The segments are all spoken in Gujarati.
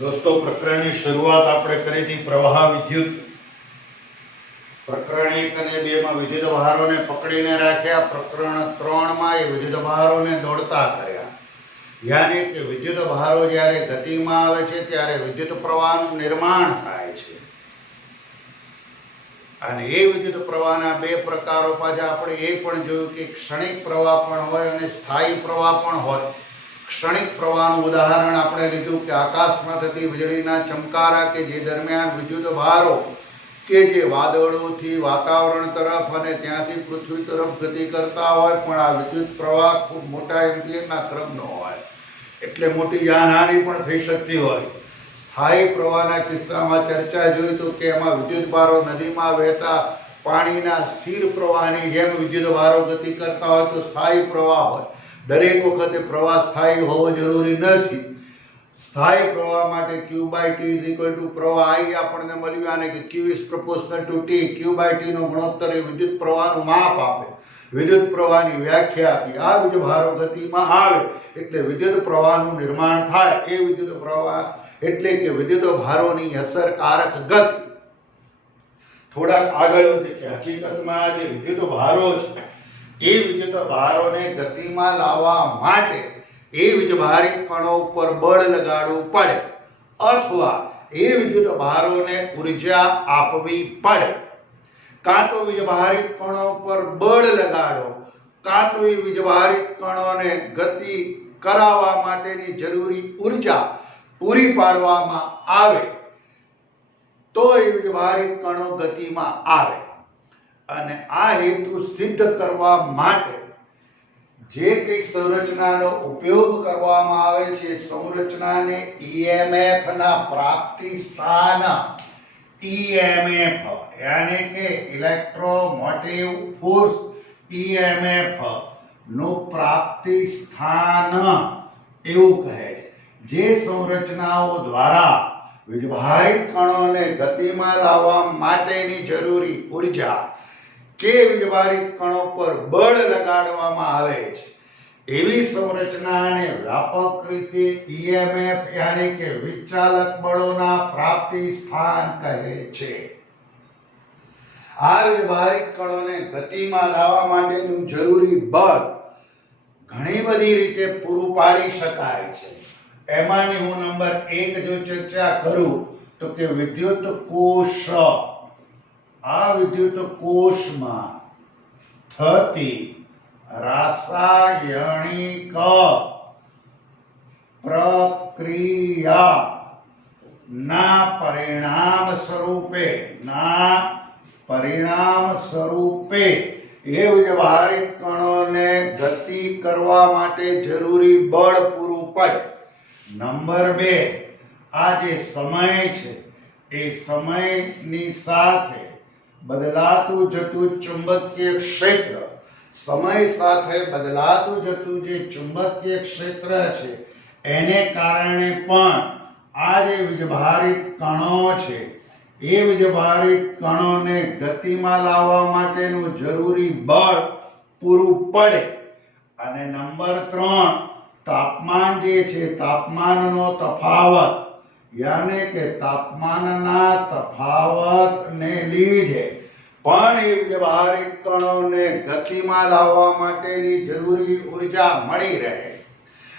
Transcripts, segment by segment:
दोस्तों प्रकरण की शुरुआत आपणे करी थी प्रवाह विद्युत। प्रकरण 1 અને 2 માં વિદ્યુત ભારોને પકડીને રાખ્યા। પ્રકરણ 3 માં એ વિદ્યુત ભારોને દોડતા કર્યા। यानी કે વિદ્યુત ભારો જ્યારે ગતિમાં આવે છે ત્યારે વિદ્યુત પ્રવાહનું નિર્માણ થાય છે અને એ વિદ્યુત પ્રવાહના બે પ્રકારો પાછા આપણે એ પણ જોયું કે ક્ષણિક પ્રવાહ પણ હોય અને સ્થાયી પ્રવાહ પણ હોય। क्षणिक प्रवाह उदाहरण आपणे लीधुं के आकाश में थती वीजळीना चमकारा के जे दरमियान विद्युत भारो के जे वादळोथी वातावरण तरफ अने त्यांथी पृथ्वी तरफ गति करता होय पण आ विद्युत प्रवाह खूब मोटा एम्पियरना क्रमनो होय एटले मोटी जानहानि पण थई शकती होय। स्थायी प्रवाहना किस्सामां चर्चा जोई तो के एमां विद्युत भारो नदीमां वहेता पाणीना स्थिर प्रवाहनी जेम विद्युत भारो गति करता होय तो स्थायी प्रवाह होय। दरेक वखते प्रवाह स्थायी होवो जरूरी नथी। स्थायी प्रवाह माटे Q/T प्रवाह I आपणे मळ्युं आने के Q is proportional to T। Q/T नो गुणोत्तर ए विद्युत प्रवाहनुं माप आपे, विद्युत प्रवाहनी व्याख्या आपी। आ विद्युत भारो गतिमां आवे एटले विद्युत प्रवाहनुं निर्माण थाय। ए विद्युत प्रवाह एटले के विद्युत भारोनी असरकारक गति। थोड़ा आगळ वधे के हकीकतमां जे विद्युत भारो छे ए विद्युत भारोने गतिमां लाववा माटे ए वीजभारित कणों पर बळ लगाडવું પડે अथवा ए विद्युत भारोने ऊर्जा आपवी પડે। कां तो वीजभारित कणों पर बळ लगाडो कां तो ए वीजभारित कणोने गति कराववा माटेनी जरूरी ऊर्जा पूरी पाडवामां आवे तो ए वीजभारित कणों गतिमां आवे। અને આ હેતુ સિદ્ધ કરવા માટે જે કઈ સંરચનાનો ઉપયોગ કરવામાં આવે છે સંરચનાને EMF ના પ્રાપ્તિ સ્થાન EMF यानी કે ઇલેક્ટ્રોમોટિવ ફોર્સ EMF નું પ્રાપ્તિ સ્થાન એવું કહે છે। જે સંરચનાઓ દ્વારા વીજભારિત કણોને ગતિમાં લાવવા માટેની જરૂરી ઊર્જા के वीजभारित कणों पर बळ लगाडवामां आवे छे एवी संरचनाने व्यापक रीते EMF यानी के विचालक बळोना प्राप्ति स्थान कहे छे। आ वीजभारित कणोने गतिमां लाववा माटेनुं जरूरी बळ घणी बधी रीते पूरुं पाडी शकाय छे। एमांनी हुं नंबर 1 जो चर्चा करूं तो के विद्युत कोश। आ विद्युत कोश में थती रासायणिक प्रक्रिया ना परिणाम स्वरूपे ए वीजभारित कणोने गति करवा माटे जरूरी बळ पूरुं पड़े। नंबर 2 आ जे समय छे ए समयनी साथे बदलातुं जतुं चुंबकीय क्षेत्र समय साथे बदलातुं जतुं जे चुंबकीय क्षेत्र छे एने कारणे पण आ जे वीजभारित कणो छे ए वीजभारित कणोने गतिमां लाववा माटेनुं जरूरी बळ पूरुं पड़े। अने नंबर 3 तापमान जे छे तापमाननो तफावत यानी के तापमानना तफावतने लीधे पण ए वीजभारित कणोने गतिमां लाववा माटेनी जरूरी ऊर्जा मळी रहे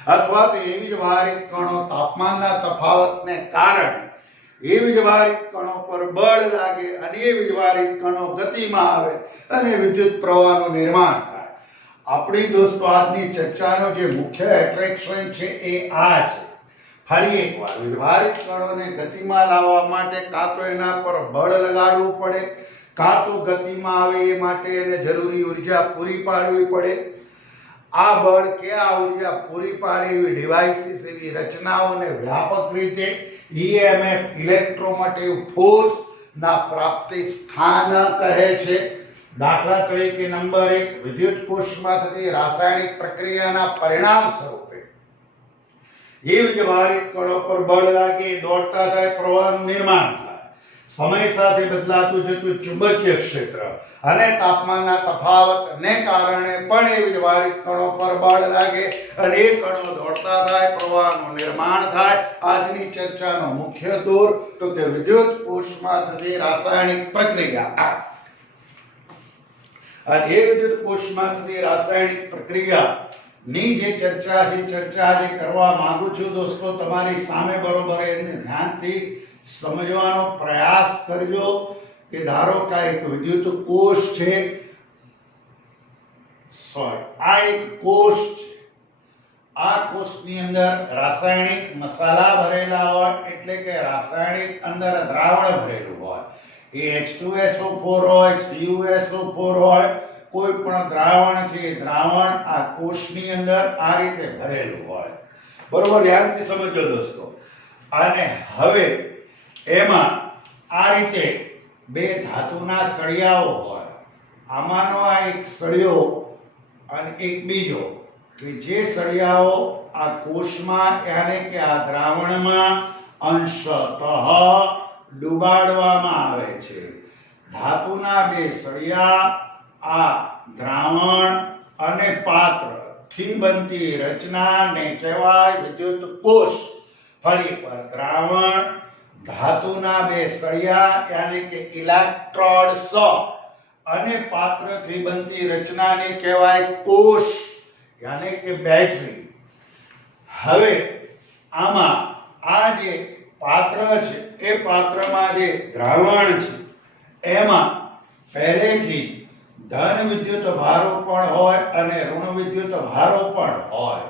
अथवा तो ए वीजभारित कणो तापमानना तफावतने कारणे ए वीजभारित कणो पर बळ लागे अने ए वीजभारित कणो गतिमां आवे अने विद्युत प्रवाहनुं निर्माण थाय। आपणी दोस्तों आजनी चर्चानो जे मुख्य एट्रेक्शन छे ए आ छे। फरी एक बार वीजभारित कणोने गतिमां लाववा माटे कां तो एना पर बळ लगाडવું પડે कां तो गतिमां आवे ए माटे एने जरूरी ऊर्जा पूरी पाडवी पड़े। आ बळ के आ ऊर्जा पूरी पाडे एवी डिवाइसिस एवी रचनाओने व्यापक रीते EMF इलेक्ट्रोमोटिव फोर्स ना प्राप्ति स्थान कहे छे। दाखला तरीके नंबर 1 विद्युत कोषमां थती रासायणिक प्रक्रियाना परिणाम स्वरूपे ए वीजभारित कणों पर बळ लागे दौड़ता थाय प्रवाहनुं निर्माण थाय। સમય સાથે બદલાતું જતું ચુંબકીય ક્ષેત્ર અને તાપમાનના તફાવતને કારણે પણ એ વ્યવહારિક કણો પર બળ લાગે અને એ કણો દોડતા થાય, પ્રવાહનું નિર્માણ થાય. આજની ચર્ચાનો મુખ્ય દોર તો કે વિદ્યુત કોષમાં થતી રાસાયણિક પ્રક્રિયા. અને એ વિદ્યુત કોષમાં થતી રાસાયણિક પ્રક્રિયાની જે ચર્ચા આજે કરવા માંગુ છું દોસ્તો, તમારી સામે બરોબર એને ધ્યાનથી સમજવાનો પ્રયાસ કરજો કે ધારો કે એક વિદ્યુત કોષ છે, આ એક કોષ છે. આ કોષની અંદર રાસાયણિક મસાલા ભરેલા હોય, એટલે કે રાસાયણિક અંદર દ્રાવણ ભરેલું હોય. એ H2SO4 હોય, CuSO4 હોય, કોઈ પણ દ્રાવણ છે, એ દ્રાવણ આ કોષની અંદર આ રીતે ભરેલું હોય. બરોબર, ધ્યાનથી સમજો દોસ્તો. અને હવે એમાં આ રીતે બે ધાતુના સળિયાઓ હોય. આમાંનો આ એક સળિયો અને એક બીજો, કે જે સળિયાઓ આ કોષમાં યાને કે આ દ્રાવણમાં અંશતઃ ડુબાડવામાં આવે છે. ધાતુના બે સળિયા આ દ્રાવણ અને પાત્રથી બનતી રચનાને કહેવાય વિદ્યુત કોષ. ફરી પર દ્રાવણ, ધાતુના બે સળિયા યાની કે ઇલેક્ટ્રોડ્સ અને પાત્રથી બનતી રચનાને કહેવાય કોષ યાની કે બેટરી. હવે આમાં આ જે પાત્ર છે, એ પાત્રમાં જે દ્રાવણ છે એમાં પહેલેથી જ ધન વિદ્યુત ભારો પણ હોય અને ઋણ વિદ્યુત ભારો પણ હોય.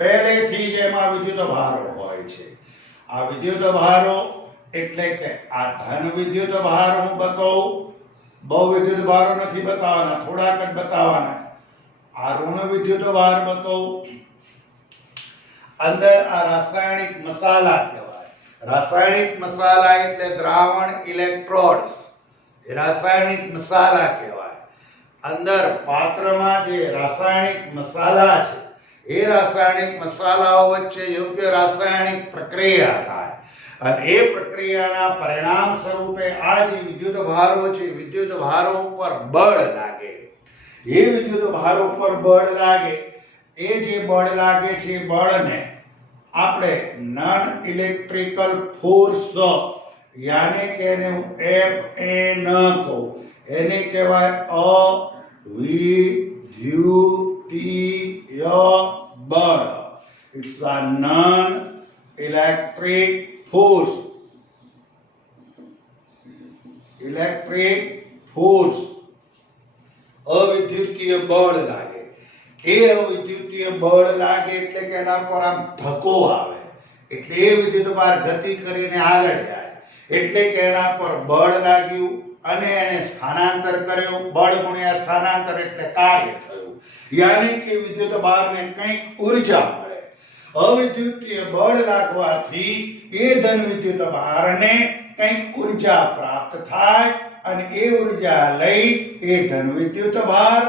પહેલેથી જ એમાં વિદ્યુત ભારો હોય છે. આ વિદ્યુત ભારો એટલે કે આ ધન વિદ્યુત ભાર હું બતાવું, બહુ વિદ્યુત ભારો નથી બતાવવાના, થોડાક જ બતાવવાના. આ ઋણ વિદ્યુત ભાર બતાવું. અંદર આ રાસાયણિક મસાલા કહેવાય. રાસાયણિક મસાલા એટલે દ્રાવણ, ઇલેક્ટ્રોડ્સ, એ રાસાયણિક મસાલા કહેવાય. અંદર પાત્રમાં જે રાસાયણિક મસાલા છે, એ રાસાયણિક મસાલાઓ વચ્ચે યોગ્ય રાસાયણિક પ્રક્રિયા થાય અને એ પ્રક્રિયાના પરિણામ સ્વરૂપે આ જે વિદ્યુત ભારો છે, વિદ્યુત ભારો ઉપર બળ લાગે. એ વિદ્યુત ભારો ઉપર બળ લાગે, એ જે બળ લાગે છે, બળને આપણે નોન ઇલેક્ટ્રિકલ ફોર્સ યાને કે એને હું FN કહું, એને કહેવાય અવિદ્યુતીય બળ. It's a non electric force. Electric force, અવિદ્યુતીય બળ લાગે. એ અવિદ્યુતીય બળ લાગે એટલે કે એના પર આમ ધક્કો આવે, એટલે એ વિદ્યુતભાર ગતિ કરીને આગળ જાય, એટલે કે એના પર બળ લાગ્યું અને એને સ્થાનાંતર કર્યું. બળ ગુણ્યા સ્થાનાંતર એટલે કાર્ય થયું, યાની કે વિદ્યુતભારને કંઈક ઉર્જા મળે. અવિદ્યુતીય બળ લાગવાથી એ ધન વિદ્યુતભારને કંઈક ઉર્જા પ્રાપ્ત થાય અને એ ઉર્જા લઈ એ ધન વિદ્યુતભાર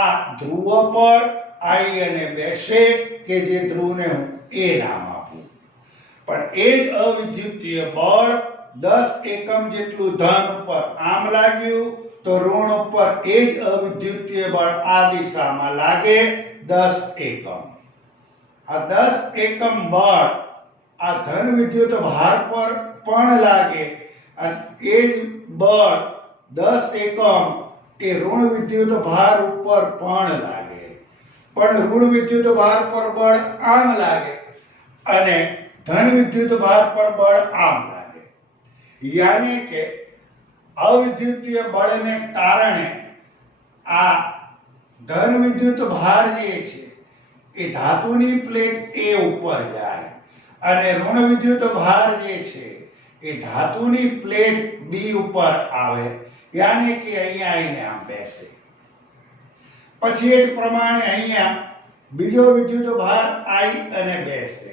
આ ધ્રુવ પર આવી અને બેસે, કે જે ધ્રુવને હું એ નામ આપું. પણ એ જ અવિદ્યુતીય બળ 10 એકમ જેટલું ધન ઉપર આમ લાગ્યું તો ઋણ ઉપર એ જ અવિદ્યુતીય બળ આ દિશામાં લાગે 10 એકમ. આ 10 એકમ બળ આ ધન વિદ્યુત ભાર પર પણ લાગે અને એ જ બળ 10 એકમ એ ઋણ વિદ્યુત ભાર ઉપર પણ લાગે. પણ ઋણ વિદ્યુત ભાર પર બળ આમ લાગે અને ધન વિદ્યુત ભાર પર બળ આમ લાગે. યાની કે અવિદ્યુતીય બળને કારણે આ ધન વિદ્યુત ભાર જે છે એ ધાતુની પ્લેટ A ઉપર જાય અને ઋણ વિદ્યુત ભાર જે છે એ ધાતુની પ્લેટ B ઉપર આવે, યાની કે અહીંયા આવીને આમ બેસે. પછી એ જ પ્રમાણે અહીંયા બીજો વિદ્યુત ભાર આવી અને બેસે.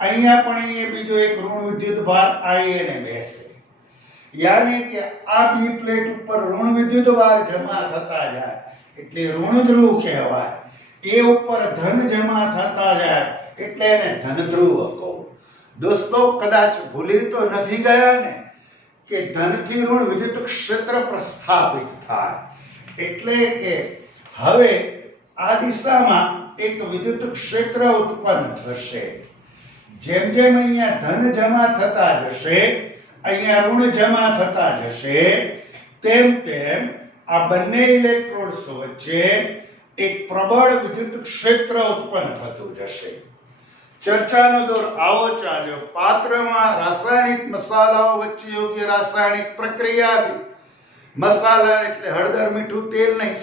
અહીંયા પણ અહીંયા બીજો એક ઋણ વિદ્યુત ભાર આવી અને બેસે. યાની કે આ બી પ્લેટ ઉપર ઋણ વિદ્યુત ભાર જમા થતા જાય એટલે ઋણ ધ્રુવ કહેવાય. એ ઉપર ધન જમા થતા જાય એટલે એને ધન ધ્રુવ કહો. દોસ્તો, કદાચ ભૂલી તો નથી ગયા ને કે ધનથી ઋણ વિદ્યુત ક્ષેત્ર પ્રસ્થાપિત થાય, એટલે કે હવે આ દિશામાં એક વિદ્યુત ક્ષેત્ર ઉત્પન્ન થશે. જેમ જેમ અહીંયા ધન જમા થતા જશે, અહીંયા ઋણ જમા થતા જશે, તેમ તેમ આ બંને ઇલેક્ટ્રોડ્સ વચ્ચે એક પ્રબળ વિદ્યુત ક્ષેત્ર ઉત્પન્ન થતું જશે. ચર્ચાનો દોર આવો ચાલ્યો. પાત્રમાં રાસાયણિક મસાલાઓ વચ્ચે યોગ્ય રાસાયણિક પ્રક્રિયાથી, મસાલા એટલે હળદર, મીઠું, તેલ નહીં,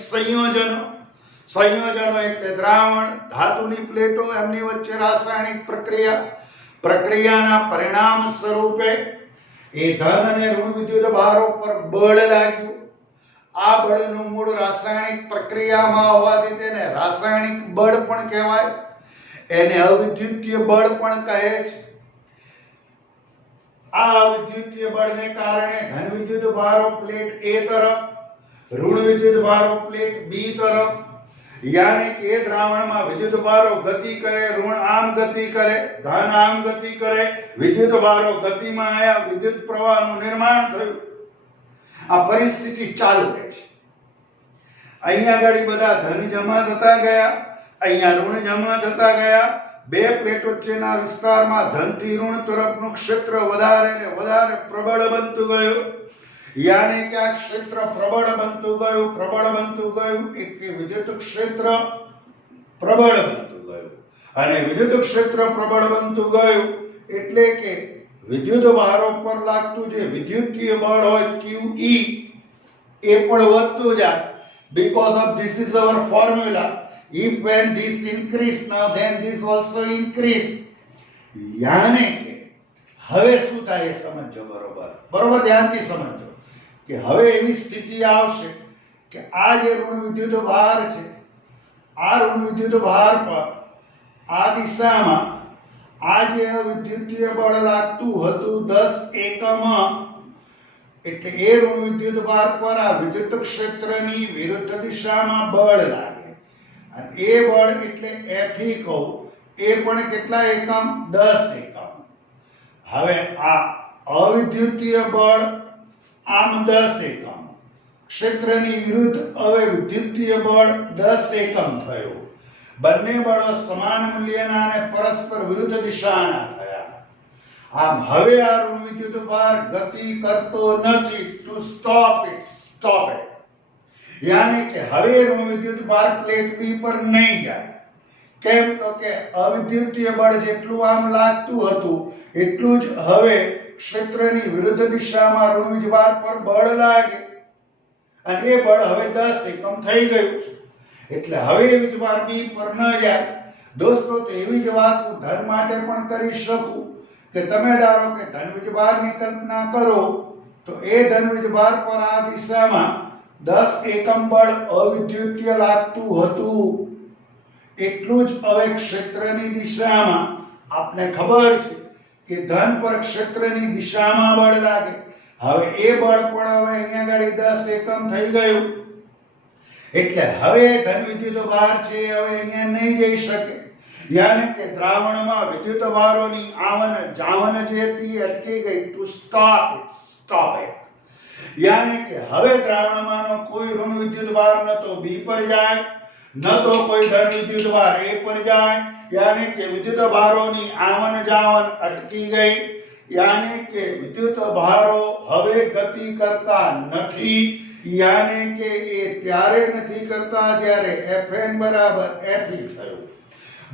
સંયોજનો એટલે દ્રાવણ, ધાતુની પ્લેટો, એમની વચ્ચે રાસાયણિક પ્રક્રિયાના પરિણામ સ્વરૂપે એ ધન અને ઋણ વિદ્યુત ભારો પર બળ લાગ્યું. આ બળનું મૂળ રાસાયણિક પ્રક્રિયામાં હોવાથી તેને રાસાયણિક બળ પણ કહેવાય. એને અવિદ્યુતીય બળ પણ કહે છે. આ અવિદ્યુતીય બળને કારણે ધન વિદ્યુત ભારો પ્લેટ A તરફ, ઋણ વિદ્યુત ભારો પ્લેટ B તરફ, યાની કે દ્રાવણમાં વિદ્યુત ભારો ગતિ કરે, ઋણ આમ ગતિ કરે, ધન આમ ગતિ કરે, વિદ્યુત ભારો ગતિમાં આયા, વિદ્યુત પ્રવાહનું નિર્માણ થયું. આ પરિસ્થિતિ ચાલુ રહે છે. અહીંયા આગળ બધા ધન જમા થતા ગયા, અહીંયા ઋણ જમા થતા ગયા. બે પ્લેટ વચ્ચેના વિસ્તારમાં ધનથી ઋણ તરફનું ક્ષેત્ર વધારે ને વધારે પ્રબળ બનતું ગયું. યાની કે આ ક્ષેત્ર પ્રબળ બનતું ગયું, એક વિદ્યુત ક્ષેત્ર પ્રબળ બનતું ગયું. અને વિદ્યુત ક્ષેત્ર પ્રબળ બનતું ગયું એટલે કે વિદ્યુત ભારો પર લાગતું જે વિદ્યુતીય બળ હોય QE એ પણ વધતું જાય. because of this is our formula, if when this increase, now then this also increase. યાને કે હવે શું થાય એ સમજો. બરોબર ધ્યાનથી સમજો કે હવે એવી સ્થિતિ આવશે કે આ જે ઋણ વિદ્યુત ભાર છે, આ ઋણ વિદ્યુત ભાર પર આ દિશામાં આ જે વિદ્યુતીય બળ લાગતું હતું 10 એકમ, એટલે એ ઋણ વિદ્યુત ભાર પર આ વિદ્યુત ક્ષેત્રની વિરુદ્ધ દિશામાં બળ લાગે. અને એ બળ એટલે Fe કહું, એ પણ કેટલા એકમ? 10 એકમ. હવે આ અવિદ્યુતીય બળ આમ 10 એકમ, ક્ષેત્રની વિરુદ્ધ હવે વિદ્યુતીય બળ 10 એકમ થયું. બંને બળો સમાન મૂલ્યના અને પરસ્પર વિરુદ્ધ દિશાના થયા. આમ હવે આ ઋણ વિદ્યુત ભાર ગતિ કરતો નથી. To stop it. યાની કે હવે ઋણ વિદ્યુત ભાર પ્લેટ B પર નહીં જાય. કેમ? તો કે અવિદ્યુતીય બળ જેટલું આમ લાગતું હતું એટલું જ હવે ક્ષેત્રની વિરુદ્ધ દિશામાં ઋણ વિદ્યુતભાર પર બળ લાગે, અને એ બળ હવે 10 એકમ થઈ ગયું છે. એટલે હવે વિદ્યુતભાર B પર ન જાય. દોસ્તો, તો એવી જ વાત હું ધન માટે પણ કરી શકું કે તમે ધારો કે ધન વિદ્યુતભારની કલ્પના કરો તો એ ધન વિદ્યુતભાર પર આ દિશામાં 10 એકમ બળ અવિદ્યુતીય લાગતું હતું, એટલું જ હવે ક્ષેત્રની દિશામાં આપને ખબર છે કે ધન પર ક્ષેત્રની દિશામાં બળ લાગે. હવે એ બળ પણ હવે અહીંયા આગળ 10 એકમ થઈ ગયું. એટલે હવે ધન વિદ્યુત ભાર છે હવે અહીંયા નહીં જઈ શકે. યાની કે દ્રાવણમાં વિદ્યુત ભારોની આવન જાવન જે હતી અટકી ગઈ. To stop it. યાની કે હવે દ્રાવણમાંનો કોઈ ઋણ વિદ્યુત ભાર ન તો B પર જાય, ન તો કોઈ ધન વિદ્યુત ભાર A પર જાય. યાની કે વિદ્યુત ભારોની આવન જાવન અટકી ગઈ. યાની કે વિદ્યુત ભારો હવે ગતિ કરતા નથી. યાની કે એ ત્યારે નથી કરતા જ્યારે Fn બરાબર Fe થયું.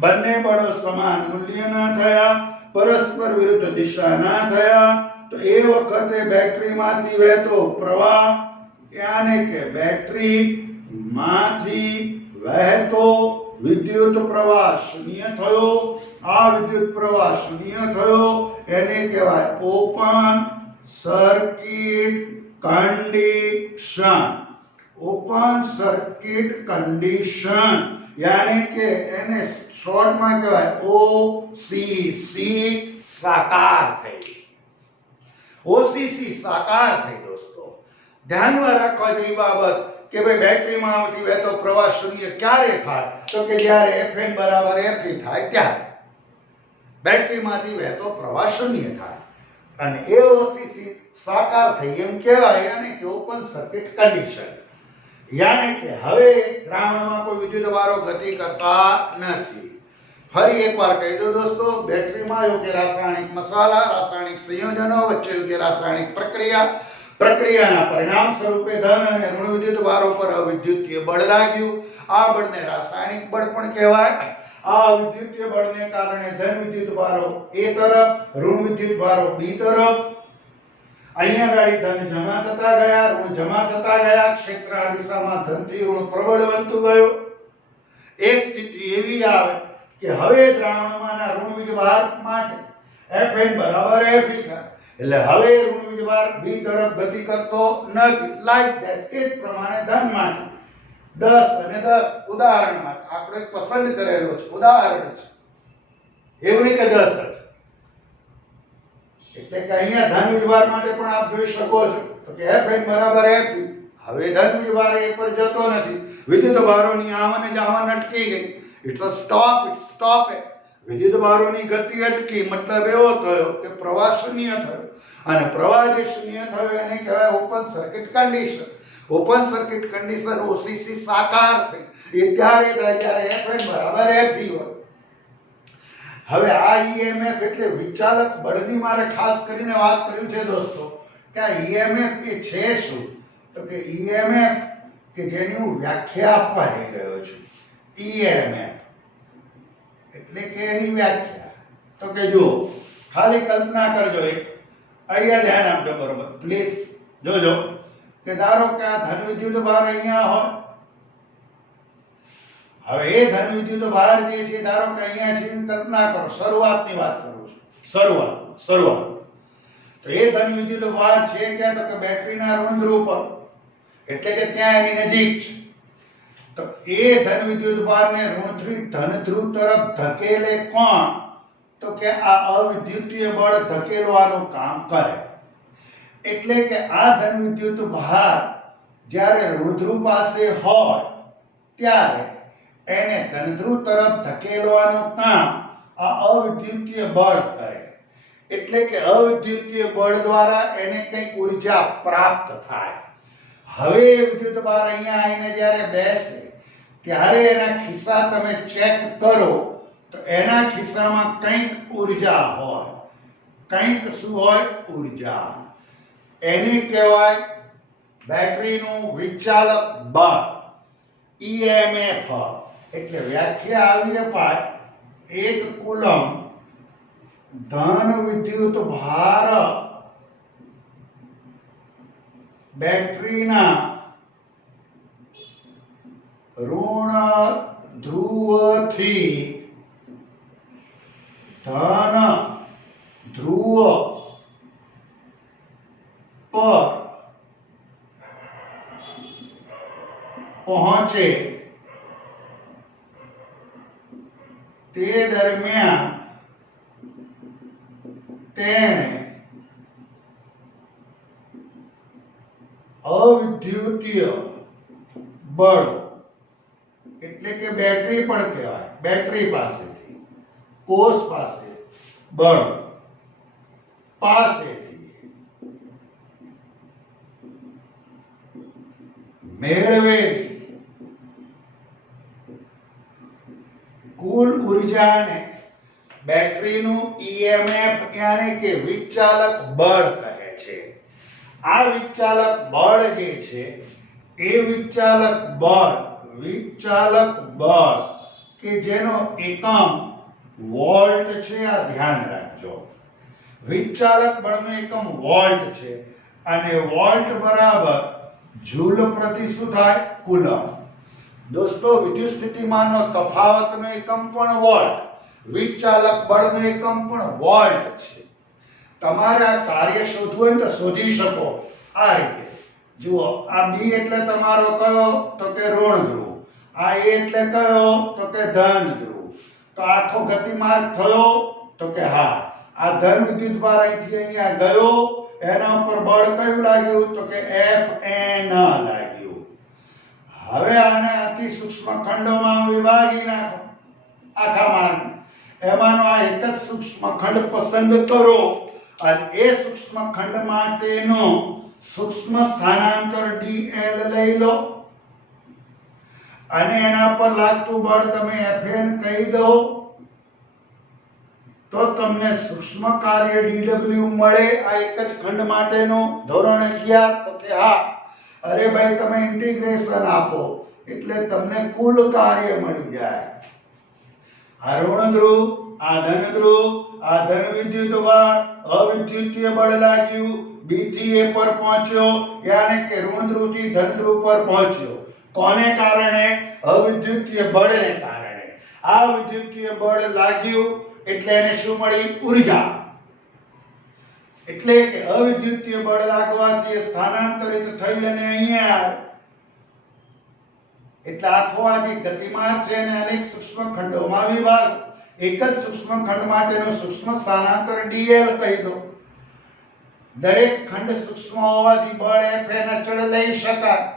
બંને બળો સમાન મૂલ્યના થયા, પરસ્પર વિરુદ્ધ દિશાના થયા. તો એ વખતે બેટરીમાંથી વહેતો પ્રવાહ, યાની કે બેટરીમાંથી વહેતો વિદ્યુત પ્રવાહ શૂન્ય થયો. આ વિદ્યુત પ્રવાહ શૂન્ય થયો એને કહેવાય ઓપન સર્કિટ કન્ડિશન. યાની કે એને શોર્ટમાં કહેવાય OCC. સાકાર થઈ. OCC સાકાર થઈ. દોસ્તો, ધ્યાનમાં રાખવા જેવી બાબત કે ભાઈ બેટરીમાં આવતી વહેતો પ્રવાહ શૂન્ય ક્યારે થાય? તો કે જ્યારે Fn બરાબર Fe થાય ત્યારે બેટરીમાંથી વહેતો પ્રવાહ શૂન્ય થાય. અને એ ઓસીસી સાકાર થઈ એમ કહેવાય યાને કે ઓપન સર્કિટ કન્ડિશન, યાને કે હવે દ્રાવણમાં કોઈ વિદ્યુત વારો ગતિ કરતા નથી. ફરી એકવાર કહી દો દોસ્તો, બેટરીમાં યોગ્ય રાસાયણિક મસાલા, રાસાયણિક સંયોજનો વચ્ચે યોગ્ય રાસાયણિક પ્રક્રિયાના પરિણામ સ્વરૂપે ધન અને ઋણ વિદ્યુત વારો પર અવિદ્યુતીય બળ લાગ્યું. આ બળને રાસાયણિક બળ પણ કહેવાય. આ વિદ્યુતીય બળને કારણે ધન વિદ્યુત વારો A તરફ, ઋણ વિદ્યુત વારો B તરફ. અહીંયા ગાડી ધન જમા થતા ગયા, ઋણ જમા થતા ગયા. ક્ષેત્ર આ દિશામાં ધનથી ઋણ પ્રબળ બનતું ગયું. એક સ્થિતિ એવી આવે કે હવે દ્રાવણમાંના ઋણ વીજભાર માટે Fn બરાબર Fe થાય. એટલે હવે ઋણ વીજભાર B તરફ ગતિ કરતો નથી. Like that. એ જ પ્રમાણે ધન માટે 10 અને 10 ઉદાહરણ માટે આપણે પસંદ કરેલો છે, ઉદાહરણ છે, એવું નહીં કે 10 જ. એટલે કે અહીંયા ધન વીજભાર માટે પણ આપ જોઈ શકો છો તો કે Fn બરાબર Fe. હવે ધન વીજભાર એ પર જતો નથી, વિદ્યુત ભારોની આવન જાવન અટકી ગઈ. It's a stop. વિદ્યુત ભારોની ગતિ અટકી, મતલબ એવો થયો કે પ્રવાહ શૂન્ય થયો, અને પ્રવાહ જે શૂન્ય થયો એને કહેવાય open circuit condition. Open circuit condition OCC સાકાર થઈ એ ત્યારે થાય જ્યારે Fn બરાબર Fe હોય. હવે આ EMF એટલે વિચાલક બળની મારે ખાસ કરીને વાત કરવી છે દોસ્તો કે આ EMF એ છે શું? તો કે EMF કે જેની હું વ્યાખ્યા આપવા જઈ રહ્યો છું. EMF એટલે કે એની વ્યાખ્યા તો કે જો ખાલી કલ્પના કરજો, એક અહીંયા ધ્યાન આપજો બરોબર પ્લીઝ જોજો કે ધારો કે આ ધન વિદ્યુત ભાર અહીંયા હોય. હવે એ ધન વિદ્યુત ભાર જે છે ધારો કે અહીંયા છે, કલ્પના કરો, શરૂઆતની વાત કરું છું, શરૂઆત. તો એ ધન વિદ્યુત ભાર છે ક્યાં? તો કે બેટરીના ઋણ ધ્રુવ પર, એટલે કે ત્યાં એની નજીક છે. તો એ ધન વિદ્યુત ભારને ઋણથી ધન ધ્રુવ તરફ ધકેલે કોણ? તો કે આ અવિદ્યુતીય બળ ધકેલવાનું કામ કરે. એટલે કે આ ધન વિદ્યુત ભાર જ્યારે ઋણ ધ્રુવ પાસે હોય ત્યારે એને ધન ધ્રુવ તરફ ધકેલવાનું કામ આ અવિદ્યુતીય બળ કરે. એટલે કે અવિદ્યુતીય બળ દ્વારા એને કંઈક ઊર્જા પ્રાપ્ત થાય. હવે વિદ્યુત ભાર અહીંયા આવીને જ્યારે બેસે ત્યારે એના ખિસ્સા તમે ચેક કરો તો એના ખિસ્સામાં કંઈક ઊર્જા હોય. કંઈક શું હોય? ઊર્જા. એને કહેવાય બેટરીનું વિચાલક બળ, EMF. એટલે વ્યાખ્યા આવી અપાય, 1 કુલમ ધન વિદ્યુત ભાર બેટરીના ઋણ ધ્રુવથી ધન ધ્રુવ પર પહોંચે તે દરમિયાન તેણે અવિદ્યુતીય બળ એટલે કે બેટરી પણ કહેવાય, બેટરી પાસેથી, કોષ પાસે બળ પાસેથી મેળવેલી કુલ ઉર્જાને બેટરીનું EMF યાને કે વિચાલક બળ કહે છે. આ વિચાલક બળ જે છે એ વિચાલક બળ કે જેનો એકમ વોલ્ટ છે, આ ધ્યાન રાખજો. વિચાલક બળનો એકમ વોલ્ટ છે અને વોલ્ટ બરાબર જૂલ પ્રતિ શું થાય? કુલમ. દોસ્તો વિદ્યુત સ્થિતિમાનનો તફાવતનો એકમ પણ વોલ્ટ, વિચાલક બળનો એકમ પણ વોલ્ટ છે. તમારે આ કાર્ય શોધવું હોય તો શોધી શકો આ રીતે. જુઓ, આ B એટલે તમારો કયો? તો કે ઋણ ધ્રુવ. આ A એટલે કયો? તો કે ધન ધ્રુવ. તો આખો ગતિમાર્ગ થયો? તો કે હા. આ ધન વિદ્યુત ભાર અહીંથી અહીંયા ગયો, એના ઉપર બળ કયું લાગ્યું? તો કે Fn લાગ્યું. હવે આને અતિ સૂક્ષ્મ ખંડોમાં વિભાગી નાખો આખા માર્ગ. એમાંનો આ એક જ સૂક્ષ્મ ખંડ પસંદ કરો અને એ સૂક્ષ્મ ખંડ માટેનો સૂક્ષ્મ સ્થાનાંતર dl લઈ લો અને એના પર લાગતું બળ તમે Fn કહી દો તો તમને સૂક્ષ્મ કાર્ય dw મળે આ એક જ ખંડ માટેનો ધોરણ 11 તો કે હા અરે ભાઈ તમે ઇન્ટિગ્રેશન આપો એટલે તમને કુલ કાર્ય મળી જાય આ ઋણ ધ્રુવ આ ધન ધ્રુવ આ ધન વિદ્યુતભાર અવિદ્યુતીય બળ લાગ્યું B થી A પર પહોંચ્યો યાને કે ઋણ ધ્રુવ થી ધન ધ્રુવ પર પહોંચ્યો કોને કારણે અવિદ્યુતીય બળને કારણે આ વિદ્યુતીય બળ લાગ્યું એટલે એને શું મળી ઊર્જા એટલે કે અવિદ્યુતીય બળ લાગવાથી સ્થાનાંતરિત થઈ અને અહીંયા એટલે આખો આ જે ગતિમાન છે અને અનેક સૂક્ષ્મ ખંડોમાં વિભાગ એક જ સૂક્ષ્મ ખંડ માટેનો સૂક્ષ્મ સ્થાનાંતર dl કહી દો દરેક ખંડ સૂક્ષ્મ હોવાથી બળ Fn અચળ લઈ શકાય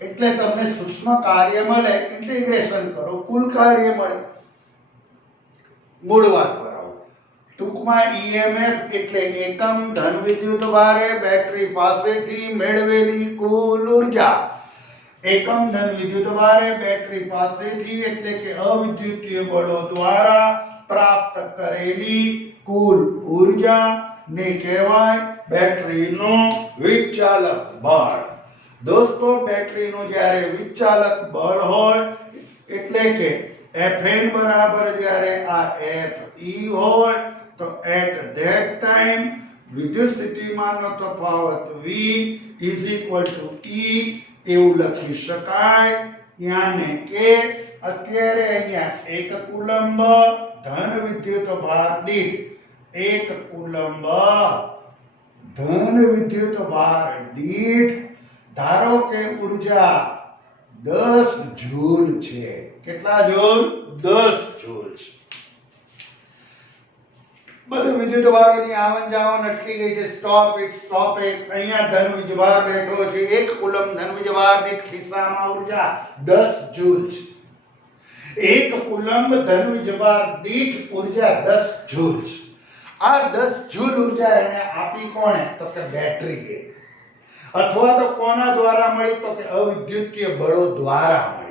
એટલે તમને સૂક્ષ્મ કાર્ય મળે ઇન્ટિગ્રેશન કરો કુલ કાર્ય મળે મૂળ વાત પર આવો ટૂંકમાં EMF એટલે એકમ ધન વિદ્યુતભારે બેટરી પાસેથી મેળવેલી કુલ ઊર્જા એકમ ધન વિદ્યુતભારે બેટરી પાસેથી એટલે કે અવિદ્યુતીય બળો દ્વારા પ્રાપ્ત કરેલી કુલ ઊર્જા ને કહેવાય બેટરીનું વિચાલક બળ દોસ્તો બેટરીનું જ્યારે વિચાલક બળ હોય એટલે કે Fn બરાબર જ્યારે આ Fe હોય તો at that time વિદ્યુત સ્થિતિમાનનો તફાવત V is equal to E એવું લખી શકાય યાને કે અત્યારે અહીંયા 1 કુલંબ ધન વિદ્યુતભાર દીઠ 1 કુલંબ ધન વિદ્યુતભાર દીઠ ધારો કે ઊર્જા 10 જૂલ છે કેટલા જૂલ 10 જૂલ છે બધું વિદ્યુતભારોની આવન જાવન અટકી ગઈ છે સ્ટોપ ઇટ અહીંયા ધન વીજભાર બેઠો છે 1 કુલમ ધન વીજભાર દીઠ ખિસ્સામાં ઊર્જા 10 જૂલ છે 1 કુલમ ધન વીજભાર દીઠ ઊર્જા 10 જૂલ છે આ 10 જૂલ ઊર્જા એને આપી કોણે તો કે બેટરીએ અથવા તો કોના દ્વારા મળી તો કે અવિદ્યુતીય બળો દ્વારા મળી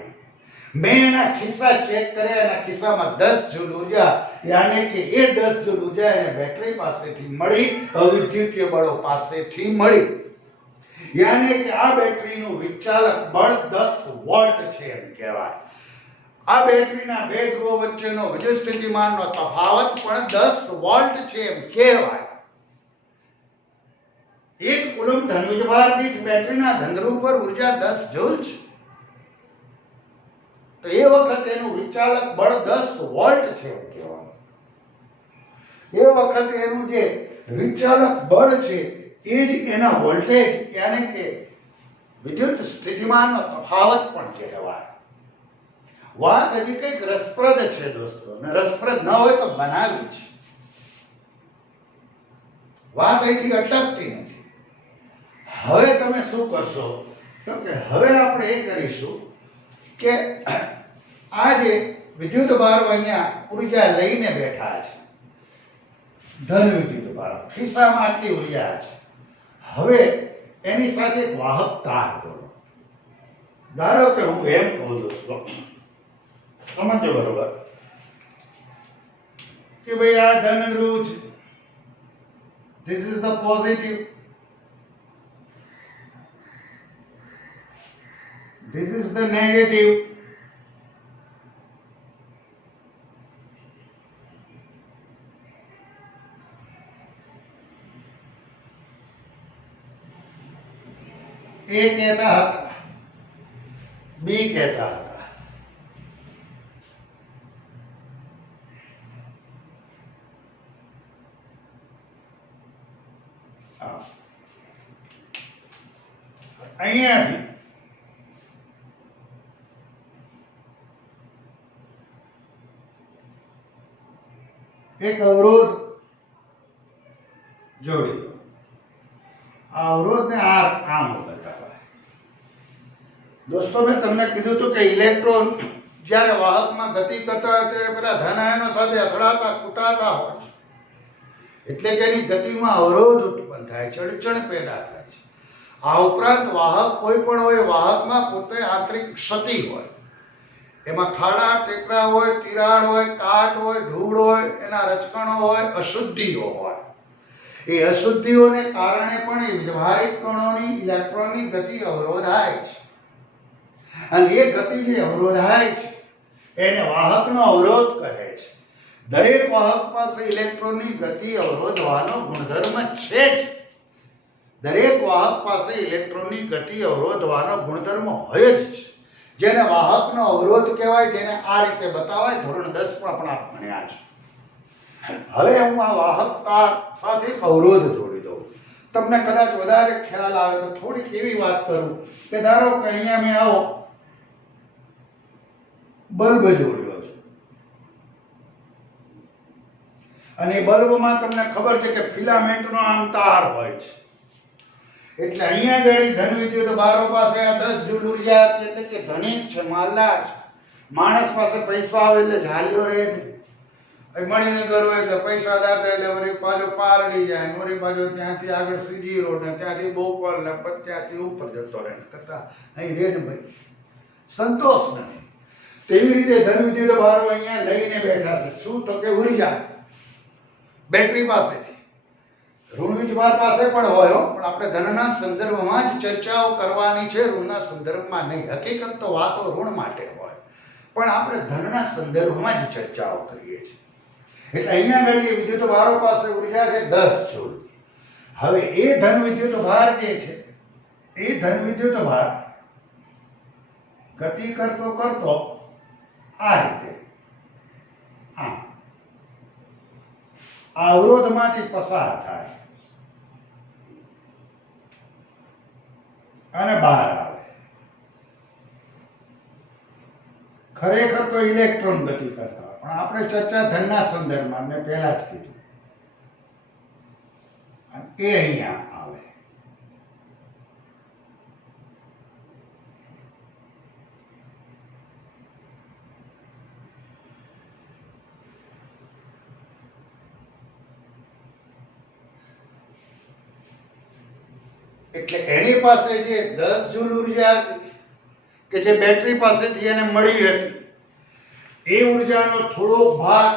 મેં એના ખિસ્સા ચેક કર્યા એના ખિસ્સામાં 10 જૂલ ઊર્જા યાને કે એ 10 જૂલ ઊર્જા એને બેટરી પાસેથી મળી અવિદ્યુતીય બળો પાસેથી મળી યાને કે આ બેટરીનું વિચાલક બળ 10 વોલ્ટ છે એમ કહેવાય આ બેટરીના બે ધ્રુવો વચ્ચેનો વિદ્યુત સ્થિતિમાનનો તફાવત પણ 10 વોલ્ટ છે એમ કહેવાય 1 કુલમ ધન વીજભાર દીઠ બેટરીના ધન ધ્રુવ પર ઊર્જા 10 જૂલ છે તો એ વખત એનું વિચાલક બળ 10 વોલ્ટ છે એમ કહેવાય એ વખત એનું જે વિચાલક બળ છે એ જ એના વોલ્ટેજ યાને કે વિદ્યુત સ્થિતિમાનનો તફાવત પણ કહેવાય વાત હજી કંઈક રસપ્રદ છે દોસ્તો અને રસપ્રદ ન હોય તો બનાવી છે વાત અહીંથી અટકતી નથી હવે તમે શું કરશો તો કે હવે આપણે એ કરીશું કે આ જે વિદ્યુતભારો અહીંયા ઊર્જા લઈને બેઠા છે ધન વિદ્યુતભારો ખિસ્સામાં આટલી ઊર્જા છે હવે એની સાથે એક વાહક તાર કરો ધારો કે હું એમ કહું દોસ્તો સમજો બરોબર કે ભાઈ આ ધન ધ્રુવ છે this is the positive this is the negative A કહેતા હતા B કહેતા હતા અહીંયાથી એક અવરોધ જોડી દો આ અવરોધને આમ બતાવાય દોસ્તો મેં તમને કીધું હતું કે ઇલેક્ટ્રોન જ્યારે વાહકમાં ગતિ કરતા હોય ત્યારે પેલા ધન આયનો સાથે અથડાતા કૂટાતા હોય એટલે કે એની ગતિમાં અવરોધ ઉત્પન્ન થાય છે, અડચણ પેદા થાય છે. આ ઉપરાંત વાહક કોઈ પણ હોય, વાહકમાં પોતે આંતરિક ક્ષતિ હોય, એમાં ખાડા ટેકરા હોય, તિરાડ હોય, કાટ હોય, ધૂળ હોય, એના રચકણો હોય, અશુદ્ધિઓ હોય. એ અશુદ્ધિઓને કારણે પણ એ વ્યવહારિક કણોની ઇલેક્ટ્રોનની ગતિ અવરોધાય છે. અને એ ગતિ જે અવરોધાય છે એને વાહકનો અવરોધ કહે છે. દરેક વાહક પાસે ઇલેક્ટ્રોનની ગતિ અવરોધવાનો ગુણધર્મ છે જ. દરેક વાહક પાસે ઇલેક્ટ્રોનની ગતિ અવરોધવાનો ગુણધર્મ હોય જ છે, જેને વાહકનો અવરોધ કહેવાય, જેને આ રીતે બતાવાય. ધોરણ 10 માં પણ આપણે ભણ્યા છે. હવે હું આ વાહકતા સાથે એક અવરોધ જોડી દઉં. તમને કદાચ વધારે ખ્યાલ આવે તો થોડીક એવી વાત કરું કે ધારો કે અહીંયા મેં આવો બલ્બ જોડ્યો છે, અને એ બલ્બમાં તમને ખબર છે કે ફિલામેન્ટનો આમ તાર હોય છે. એટલે અહીંયા ગળી ધન વિદ્યુત ભારો પાસે આ 10 જૂલ ઉર્જા એટલે કે ધનિક છે, માલદાર છે. માણસ પાસે પૈસા આવે એટલે ઝાલ્યો રહે નહીં. મણિનગર હોય એટલે પૈસા દાતા એટલે વળી પાછો પારડી જાય, વળી પાછો ત્યાંથી આગળ સીજી રોડ ને ત્યાંથી બોપલ ને ત્યાંથી ઉપર જતો રહે. કરતા અહીં રે ને ભાઈ સંતોષ નથી. તેવી રીતે ધન વિદ્યુત ભારો અહીંયા લઈને બેઠા છે. શું તો કે ઉર્જા બેટરી પાસેથી. ઋણ વીજભાર પાસે પણ હોય, પણ આપણે ધનના સંદર્ભમાં જ ચર્ચાઓ કરવાની છે, ઋણના સંદર્ભમાં નહીં. હકીકત તો વાતો ઋણ માટે હોય, પણ આપણે ધનના સંદર્ભમાં જ ચર્ચાઓ કરીએ છીએ. એટલે અહીંયા આગળ વિદ્યુત ભારો પાસે ઉર્જા છે 10 જૂલ. હવે એ ધન વિદ્યુત ભાર જે છે, એ ધન વિદ્યુત ભાર ગતિ કરતો કરતો આ રીતે આ અવરોધમાંથી પસાર થાય અને બહાર આવે. ખરેખર તો ઇલેક્ટ્રોન ગતિ કરતા, પણ આપણે ચર્ચા ધનના સંદર્ભમાં મેં પહેલા જ કીધું. એ અહીંયા આવે. એટલે એની પાસે જે 10 જૂલ ઉર્જા હતી કે જે બેટરી પાસેથી એને મળી હતી, એ ઉર્જાનો થોડો ભાગ,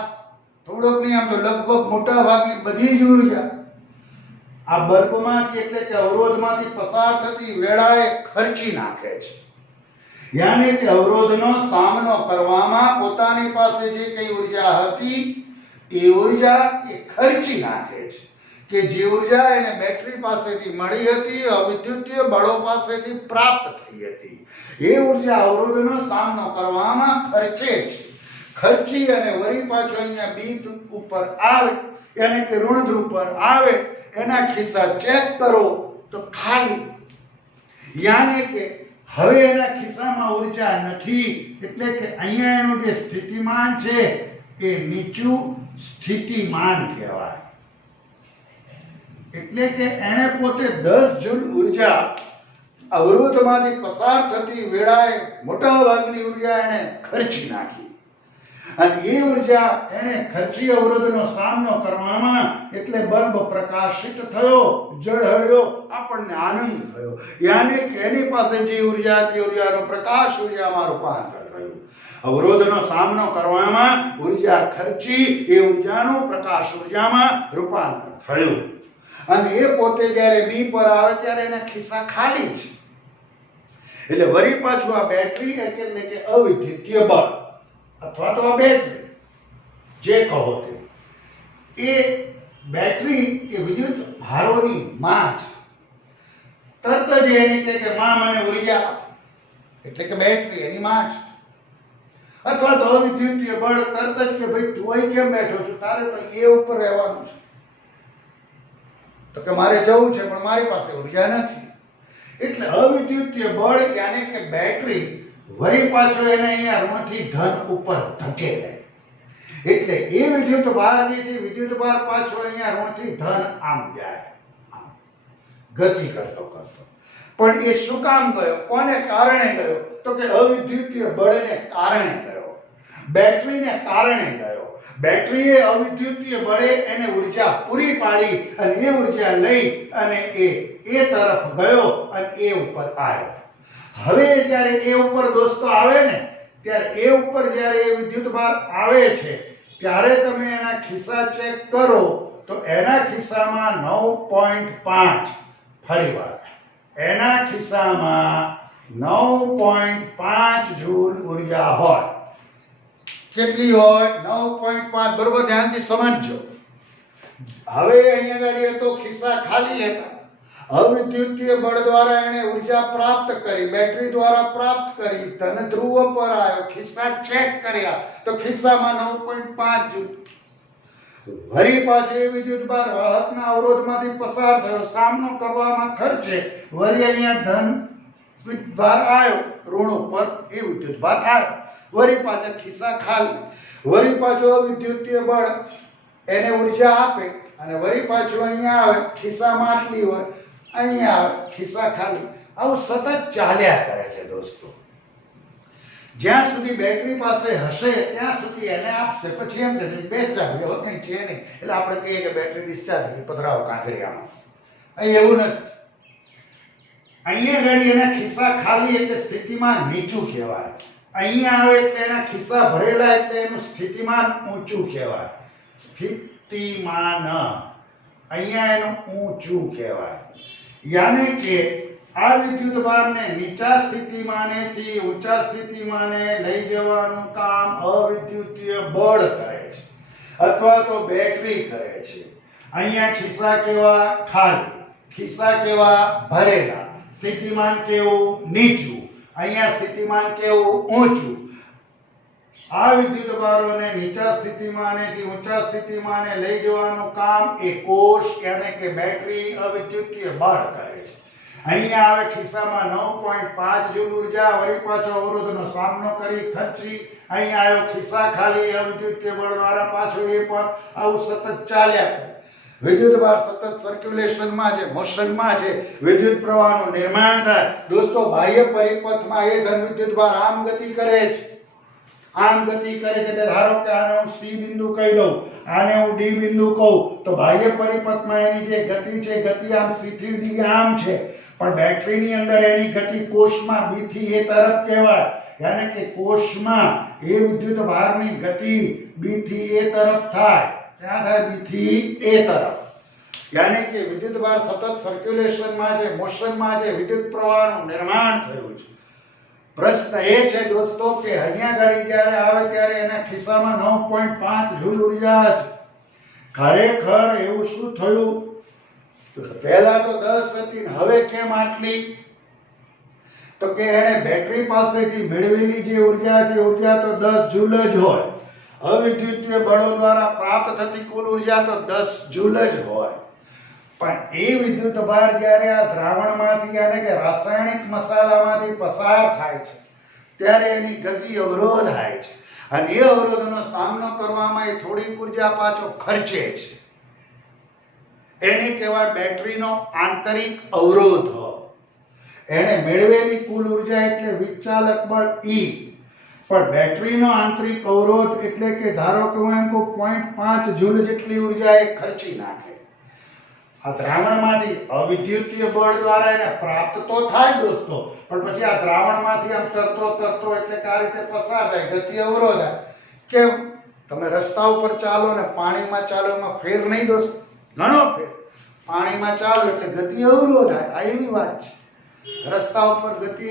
થોડોક નહીં આમ તો લગભગ મોટા ભાગની બધી જ ઉર્જા આ બલ્બમાંથી એટલે કે અવરોધમાંથી પસાર થતી વેળાએ ખર્ચી નાખે છે. યાની કે અવરોધનો સામનો કરવામાં પોતાની પાસે જે કઈ ઉર્જા હતી એ ઉર્જા એ ખર્ચી નાખે છે. કે જે ઉર્જા એને બેટરી પાસેથી મળી હતી, અવિદ્યુતીય બળો પાસેથી પ્રાપ્ત થઈ હતી, એ ઉર્જા અવરોધનો સામનો કરવામાં ખર્ચે છે. ખર્ચી અને વળી પાછો અહીંયા બી ઉપર આવે, એટલે કે ઋણ ધ્રુવ પર આવે, એના ખિસ્સા ચેક કરો તો ખાલી. યાને કે હવે એના ખિસ્સામાં ઉર્જા નથી, એટલે કે અહીંયા એનું જે સ્થિતિમાન છે એ નીચું સ્થિતિમાન કહેવાય. એટલે કે એણે પોતે 10 જૂલ ઉર્જા અવરોધમાંથી પસાર થતી વેળાએ મોટા ભાગની ઉર્જા એણે ખર્ચી નાખી. અને એ ઉર્જા એણે ખર્ચી અવરોધનો સામનો કરવામાં એટલે બલ્બ પ્રકાશિત થયો, ઝળહળ્યો, આપણને આનંદ થયો. યાની કે એની પાસે જે ઉર્જા હતી, ઉર્જાનો પ્રકાશ ઉર્જામાં રૂપાંતર થયું. અવરોધનો સામનો કરવામાં ઉર્જા ખર્ચી, એ ઉર્જાનો પ્રકાશ ઉર્જામાં રૂપાંતર થયું. અને એ પોતે જ્યારે બી પર આવે ત્યારે એના ખિસ્સા ખાલી છે. એટલે વળી પાછું આ બેટરી એટલે કે અવિદ્યુતીય બળ અથવા તો આ બેટરી જે કહો તે, એ બેટરી એ વિદ્યુત ભારોની માં છે. તરત જ એની કે માં મને ઉર્જા આપો, એટલે કે બેટરી એની માં છે. અથવા તો અવિદ્યુતીય બળ તરત જ કે ભાઈ તું અહીં કેમ બેઠો છો, તારે તો એ ઉપર રહેવાનું છે. તો કે મારે જવું છે પણ મારી પાસે ઉર્જા નથી. એટલે અવિદ્યુતીય બળ યાને કે બેટરી વળી પાછો એને અહીંયા ઋણથી ધન ઉપર ધકેલે. એટલે એ વિદ્યુત ભાર જે છે, વિદ્યુત ભાર પાછો અહીંયા ઋણથી ધન આમ જાય, આમ ગતિ કરતો કરતો. પણ એ શું કામ ગયો, કોને કારણે ગયો, તો કે અવિદ્યુતીય બળને કારણે ગયો. બેટરીને કારણે ગયો. બેટરીએ અવિદ્યુતીય બળે એને ઉર્જા પૂરી પાડી અને એ ઉર્જા લઈ અને એ તરફ ગયો અને એ ઉપર આવ્યો. હવે જ્યારે એ ઉપર દોસ્તો આવે ને ત્યારે એ ઉપર જ્યારે એ વિદ્યુતભાર આવે છે ત્યારે તમે એના ખિસ્સા ચેક કરો તો એના ખિસ્સામાં 9.5 ફરીવાર એના ખિસ્સામાં 9.5 જૂલ ઉર્જા હોય. કેટલી હોય? 9.5. બરોબર, ધ્યાનથી સમજજો. હવે અહીંયા આગળ તો ખિસ્સા ખાલી હતા. અવિદ્યુતીય બળ દ્વારા એને ઉર્જા પ્રાપ્ત કરી, બેટરી દ્વારા પ્રાપ્ત કરી, ધન ધ્રુવ પર આવ્યો, ખિસ્સા ચેક કર્યા તો ખિસ્સામાં 9.5 જૂલ. વળી પાછો એ વિદ્યુતભાર વાહકના અવરોધમાંથી પસાર થયો, સામનો કરવામાં ખર્ચે વળી અહીંયા ધન વિદ્યુતભાર આવ્યો, ઋણ ઉપર એ વિદ્યુતભાર આવ્યો. વળી પાછા ખિસ્સા ખાલી. વળી પાછો વિદ્યુતીય બળ એને ઉર્જા આપે અને વળી પાછો અહીંયા આવે, ખિસ્સામાં આટલી હોય, અહીંયા આવે, ખિસ્સા ખાલી. આવું સતત ચાલ્યા કરે છે દોસ્તો. જ્યાં સુધી બેટરી પાસે હશે ત્યાં સુધી એને આપશે, પછી એમ કહેશે બેસા હવે કંઈ છે નહીં, એટલે આપણે કહીએ કે બેટરી ડિસ્ચાર્જ થઈ, પધરાવો કાંકરિયામાં. અહીં એવું નથી. અહીંયા ઘડી એના ખિસ્સા ખાલી એટલે સ્થિતિમાન નીચું કહેવાય. અહીંયા આવે એટલે એના ખિસ્સા ભરેલા એટલે એનું સ્થિતિમાન ઊંચું કહેવાય. સ્થિતિમાન અહીંયા એનું ઊંચું કહેવાય. યાને કે આ વિદ્યુતભારને નીચા સ્થિતિમાનેથી ઊંચા સ્થિતિમાને લઈ જવાનું કામ અવિદ્યુતીય બળ કરે છે અથવા તો બેટરી કરે છે. અહીંયા ખિસ્સા કેવા? ખાલી. ખિસ્સા કેવા? ભરેલા. સ્થિતિમાન કેવું? નીચું. અહીંયા સ્થિતિમાન કેવું? ઊંચું. આ વિદ્યુતભારોને નીચા સ્થિતિમાનેથી ઊંચા સ્થિતિમાને લઈ જવાનું કામ એ કોષ યાને કે બેટરી અવિદ્યુતીય બળ કરે છે. અહીંયા આવે ખિસ્સામાં 9.5 જૂલ ઉર્જા, વળી પાછો અવરોધનો સામનો કરી ખર્ચી, અહીંયા આવ્યો ખિસ્સા ખાલી, અવિદ્યુતીય બળ દ્વારા પાછો એ પણ આવું સતત ચાલ્યા કરે. વિદ્યુતભાર સતત સર્ક્યુલેશનમાં છે, મોશનમાં છે, વિદ્યુત પ્રવાહનું નિર્માણ થાય. દોસ્તો બાહ્ય પરિપથમાં એ ધન વિદ્યુતભાર આમ ગતિ કરે છે, આમ ગતિ કરે છે. એટલે ધારો કે આને હું C બિંદુ કહી દઉં, આને હું D બિંદુ કહું, તો બાહ્ય પરિપથમાં એની જે ગતિ છે, ગતિ આમ C થી D આમ છે, પણ બેટરીની અંદર એની ગતિ કોષમાં B થી A તરફ કહેવાય. યાને કે કોષમાં એ વિદ્યુતભારની ગતિ B થી A તરફ થાય. ક્યાં થાય? B થી A તરફ. યાને કે વિદ્યુતભાર સતત સર્ક્યુલેશનમાં છે, મોશનમાં છે, વિદ્યુત પ્રવાહનું નિર્માણ થયું છે. પ્રશ્ન એ છે દોસ્તો કે અહીંયા ઘડી જ્યારે આવે ત્યારે એના ખિસ્સામાં 9.5 જૂલ ઉર્જા છે. ખરેખર એવું શું થયું? તો પહેલા તો 10 હતી, હવે કેમ આટલી? તો કે એને બેટરી પાસેથી મેળવેલી જે ઉર્જા છે, ઉર્જા તો 10 જૂલ જ હોય. અવિદ્યુતીય બળો દ્વારા પ્રાપ્ત થતી કુલ ઉર્જા તો 10 જૂલ જ હોય. પણ એ વિદ્યુતભાર જ્યારે આ દ્રાવણમાંથી યાને કે રાસાયણિક મસાલામાંથી પસાર થાય છે ત્યારે એની ગતિ અવરોધાય છે અને એ અવરોધનો સામનો કરવામાં એ થોડીક ઉર્જા પાછો ખર્ચે છે. એને કહેવાય બેટરીનો આંતરિક અવરોધ. એને મેળવેલી કુલ ઉર્જા એટલે વિચાલક બળ E, પણ બેટરીનો આંતરિક અવરોધ એટલે કે ધારો કે હું એમ કહું 0.5 જૂલ જેટલી ઉર્જા એ ખર્ચી નાખે. આ દ્રાવણમાંથી અવિદ્યુતીય બળ દ્વારા એને પ્રાપ્ત તો થાય દોસ્તો, પણ પછી આ દ્રાવણમાંથી આમ તરતો એટલે કે આ રીતે પસાર થાય, ગતિ અવરોધાય. કેમ? તમે રસ્તા ઉપર ચાલો ને પાણીમાં ચાલો એમાં ફેર નહીં દોસ્તો, ઘણો ફેર. પાણીમાં ચાલો એટલે ગતિ અવરોધાય, આ એવી વાત છે. રસ્તા ઉપર ગતિ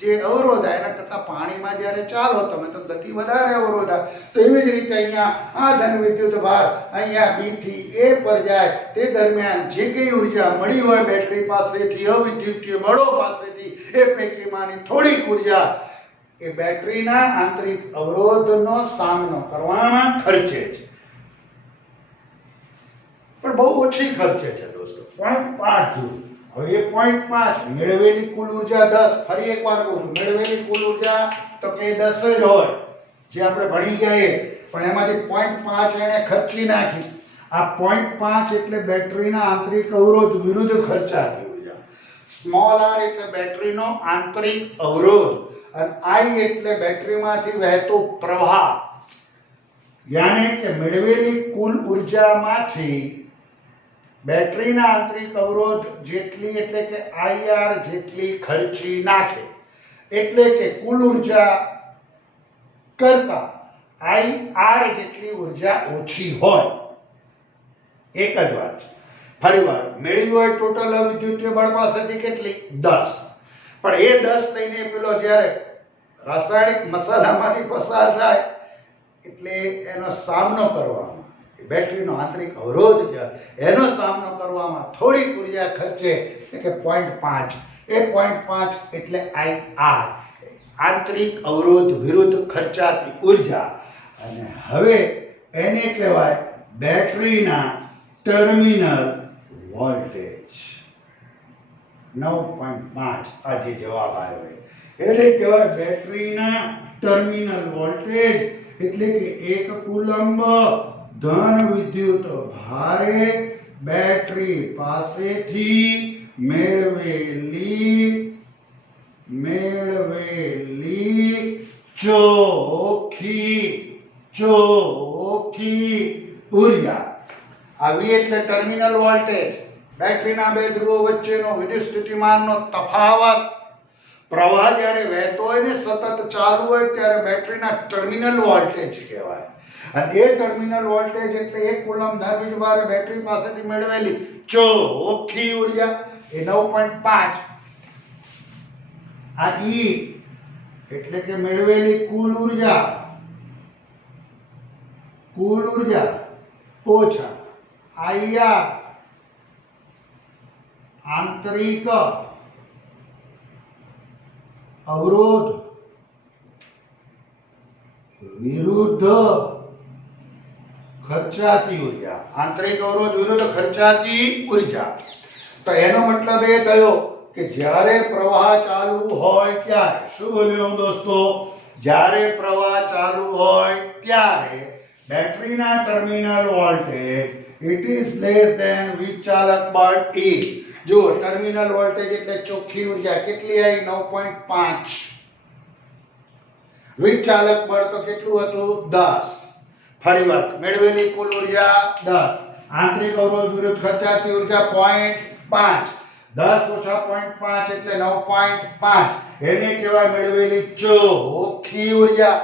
જે અવરોધાય એના કરતાં પાણીમાં જ્યારે ચાલો તમે તો ગતિ વધારે અવરોધાય. તો એવી જ રીતે અહીંયા આ ધન વિદ્યુતભાર અહીંયા B થી A પર જાય તે દરમિયાન જે કંઈ ઉર્જા મળી હોય બેટરી પાસેથી, અવિદ્યુતીય બળો પાસેથી, એ પૈકીમાંની થોડીક ઉર્જા એ બેટરીના આંતરિક અવરોધનો સામનો કરવામાં ખર્ચે છે, પણ બહુ ઓછી ખર્ચે છે દોસ્તો, 0.5 જૂલ. હવે એ 0.5 મેળવેલી કુલ ઉર્જા 10. ફરી એકવાર કહું છું, મેળવેલી કુલ ઉર્જા તો કે 10 જ હોય જે આપણે ભણી ગયા, પણ એમાંથી 0.5 એને ખર્ચી નાખી. આ 0.5 એટલે બેટરીના આંતરિક અવરોધ વિરુદ્ધ ખર્ચાતી ઉર્જા. સ્મોલ r એટલે બેટરીનો આંતરિક અવરોધ અને I એટલે બેટરીમાંથી વહેતો પ્રવાહ, યાને કે મેળવેલી કુલ ઉર્જામાંથી બેટરીના આંતરિક અવરોધ જેટલી એટલે કે IR જેટલી ખર્ચી નાખે, એટલે કે કુલ ઉર્જા કરતા IR જેટલી ઉર્જા ઓછી હોય. એક જ વાત છે. ફરીવાર મેળવ્યું હોય ટોટલ વિદ્યુતીય બળ પાસેથી કેટલી 10, પણ એ 10 લઈને પેલો જ્યારે રાસાયણિક મસાલામાંથી પસાર થાય એટલે એનો સામનો કરવામાં, બેટરીનો આંતરિક અવરોધ છે એનો સામનો કરવામાં થોડીક ઉર્જા ખર્ચે, એટલે કે 0.5. એ 0.5 એટલે IR, આંતરિક અવરોધ વિરુદ્ધ ખર્ચાતી ઉર્જા. અને હવે એને કહેવાય બેટરીના ટર્મિનલ વોલ્ટેજ. 9.5 આ જે જવાબ આવ્યો એને કહેવાય બેટરીના ટર્મિનલ વોલ્ટેજ, એટલે કે 1 કુલંબ ધન વિદ્યુત ભારે બેટરી પાસેથી મેળવેલી ચોખ્ખી ઉર્જા. આ V એટલે ટર્મિનલ વોલ્ટેજ, બેટરીના બે ધ્રુવો વચ્ચેનો વિદ્યુત સ્થિતિમાનનો તફાવત. પ્રવાહ જ્યારે વહેતો હોય ને સતત ચાલુ હોય ત્યારે બેટરીના ટર્મિનલ વોલ્ટેજ કહેવાય. અને એ ટર્મિનલ વોલ્ટેજ એટલે 1 કુલંબ ધન વિદ્યુતભારે બેટરી પાસેથી મેળવેલી ચોખ્ખી ઉર્જા એ 9.5. આ E એટલે કે મેળવેલી કુલ ઉર્જા ઓછા IR આંતરિક અવરોધ વિરુદ્ધ ખર્ચાતી ઉર્જા. આંતરિક અવરોધ વિરુદ્ધ ખર્ચાતી ઉર્જા. તો એનો મતલબ એ થયો કે જ્યારે પ્રવાહ ચાલુ હોય ત્યારે, શું બોલ્યો દોસ્તો? જ્યારે પ્રવાહ ચાલુ હોય ત્યારે બેટરીના terminal voltage it is less than વિચાલક બળ E. જો ટર્મિનલ વોલ્ટેજ એટલે ચોખ્ખી ઉર્જા કેટલી આવી? 9.5. વિચાલક બળ તો કેટલું હતું? 10. ફરીવાર મેળવેલી કુલ ઉર્જા 10, આંતરિક અવરોધ વિરુદ્ધ ખર્ચાતી ઉર્જા 0.5. 10 ઓછા 0.5 એટલે 9.5. એને કહેવાય મેળવેલી ચોખ્ખી ઉર્જા.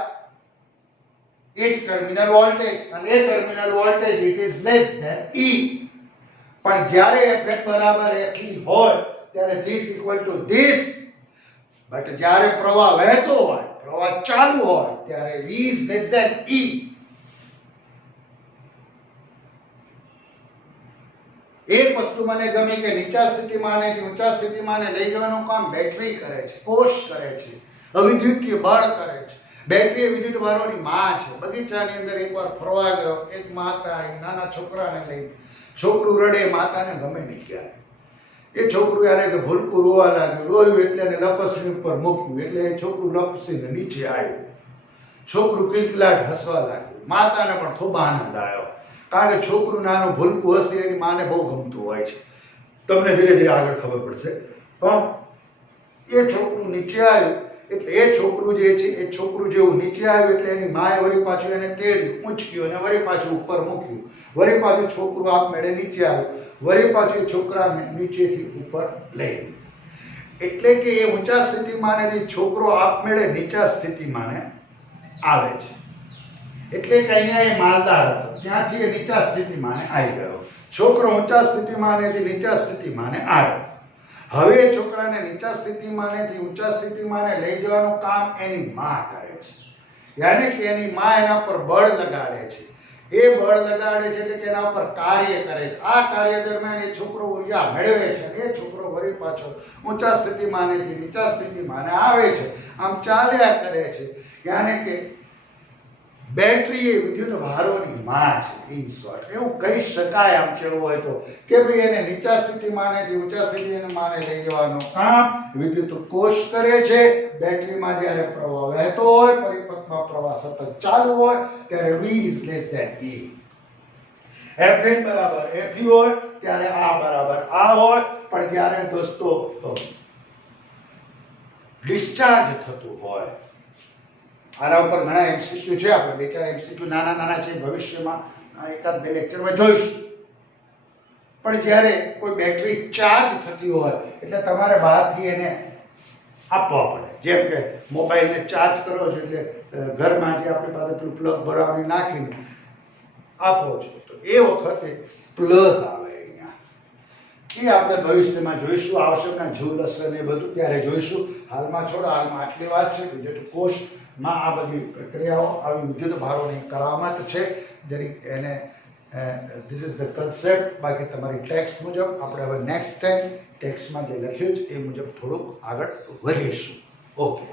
એ જ ટર્મિનલ વોલ્ટેજ, અને એ terminal voltage it is less than E. પણ જ્યારે F બરાબર Fe હોય ત્યારે this equal to this. But જ્યારે પ્રવાહ વહેતો હોય, પ્રવાહ ચાલુ હોય ત્યારે V is less than E. એક વસ્તુ મને ગમી કે નીચા સ્થિતિમાનેથી ઊંચા સ્થિતિમાને લઈ જવાનું કામ બેટરી કરે છે, કોષ કરે છે, અવિદ્યુતીય બળ કરે છે. બેટરી એ વિદ્યુત ભારોની માં છે. બગીચાની અંદર એકવાર ફરવા ગયો, એક માતા નાના છોકરાને લઈ. છોકરું રડે, માતાને ગમે નહીં ક્યારે. એ છોકરું યારે કે ભૂલકું રોવા લાગ્યું, રોયું એટલે એને લપસણી ઉપર મૂક્યું, એટલે એ છોકરું લપસીને નીચે આવ્યું. છોકરું કિલકિલાટ હસવા લાગ્યું. માતાને પણ ખૂબ આનંદ આવ્યો, કારણ કે છોકરું નાનું ભૂલકું હશે એની માને બહુ ગમતું હોય છે. તમને ધીરે ધીરે આગળ ખબર પડશે. પણ એ છોકરું નીચે આવ્યું એટલે એ છોકરું જે છે એ છોકરું જેવું નીચે આવ્યું એટલે એની માએ વળી પાછું એને તેડ્યું, ઊંચક્યું અને વળી પાછું ઉપર મૂક્યું. વળી પાછું છોકરું આપમેળે નીચે આવ્યું, વળી પાછું એ છોકરાને નીચેથી ઉપર લઈ ગયું. એટલે કે એ ઊંચા સ્થિતિમાનેથી છોકરો આપમેળે નીચા સ્થિતિમાને આવે છે. એટલે કે અહીંયા એ માલદાર હતો, ત્યાંથી એ નીચા સ્થિતિમાને આવી ગયો. છોકરો ઊંચા સ્થિતિમાનેથી નીચા સ્થિતિમાને આવ્યો. હવે એ છોકરાને નીચા સ્થિતિમાનેથી ઊંચા સ્થિતિમાને લઈ જવાનું કામ એની માં કરે છે. યાને કે એની માં એના પર બળ લગાડે છે. એ બળ લગાડે છે એટલે કે એના પર કાર્ય કરે છે. આ કાર્ય દરમિયાન એ છોકરો ઉર્જા મેળવે છે. એ છોકરો વળી પાછો ઊંચા સ્થિતિમાનેથી નીચા સ્થિતિમાને આવે છે. આમ ચાલ્યા કરે છે. યાને કે બેટરી એ વિદ્યુત ભારોની માં છે. ઇન શોર્ટ એવું કહી શકાય આમ કેવું હોય તો કે ભાઈ એને નીચા સ્થિતિમાનેથી ઊંચા સ્થિતિમાને લઈ જવાનું કામ વિદ્યુત કોષ કરે છે. બેટરીમાં જ્યારે પ્રવાહ વહેતો હોય, પરિપથમાં પ્રવાહ સતત ચાલુ હોય ત્યારે V is less than E. Fn બરાબર Fe હોય ત્યારે આ બરાબર આ હોય. પણ જ્યારે દોસ્તો ડિસ્ચાર્જ થતું હોય. આના ઉપર ઘણા એમસીક્યુ છે, આપણે બે ચાર એમસીક્યુ નાના નાના છે, ભવિષ્યમાં એકાદ બે લેક્ચરમાં જોઈશું. પણ જ્યારે કોઈ બેટરી ચાર્જ થતી હોય એટલે તમારે બહારથી એને આપવા પડે. જેમ કે મોબાઈલને ચાર્જ કરો છો એટલે ઘરમાં જે આપણી પાસે પેલું પ્લગ ભરાવી નાખીને આપો છો, તો એ વખતે પ્લસ આવે અહીંયા. એ આપણે ભવિષ્યમાં જોઈશું, આવશ્યકના જીવદર્શન એ બધું ત્યારે જોઈશું. હાલમાં છોડો, હાલમાં આટલી વાત છે. વિદ્યુત કોષમાં આ બધી પ્રક્રિયાઓ, આવી વિદ્યુત ભારોની કરામત છે. જરીક એને ધીસ ઇઝ ધ કન્સેપ્ટ. બાકી તમારી ટેક્સ મુજબ આપણે હવે નેક્સ્ટ ટાઈમ ટેક્સમાં જે લખ્યું છે એ મુજબ થોડુંક આગળ વધીશું. ઓકે.